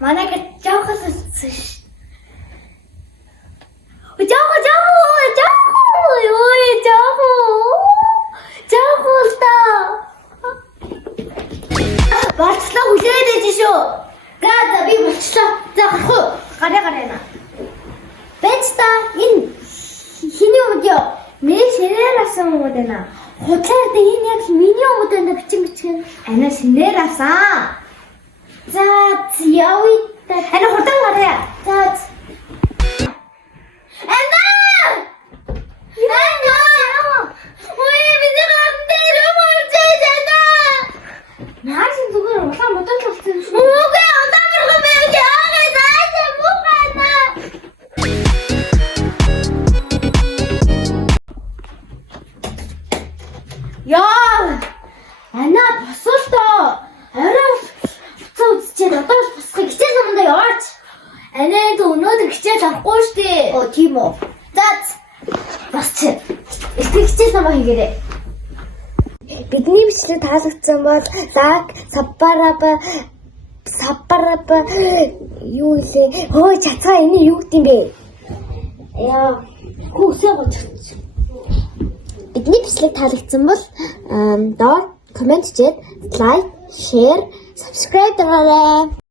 Манайг жоохос ш. Жоохоо. Болцлоо хүлээгээд ээж шүү. За би болчлоо. За гарах уу? Гараа. Бэж та энэ хиний өмд ёо. Нэг шинээр авсан өмд байна. Худлаад энэ яг миний өмд байна бичин. Ана шинээр авсан. За явъя. Ана хурдан гараа. За. Ана! Ой, миний гандэр өмөрчөөд байна. Наасын зүгээр улаан модон болсон юм шүү. Үгүй удаархан байж яагаад заасан муугана. Яа! Ана босолтоо. Орой буцаа үзчихээд одоо л босхыг хичээл намдаа яваач. Анаад өнөөдөр хичээл авахгүй штэ. Оо тийм үү. За басч. Хичээл намаа хийгээрэй. Бидний бичлэг таалагдсан бол лайк, саббараб юу илээ. Хөөе чацгаа энэ юу гэдэм бэ? Яа, хүүсээ гоцч. Бидний бичлэг таалагдсан бол доор комент хийгээд лайк, share, subscribe дараарай.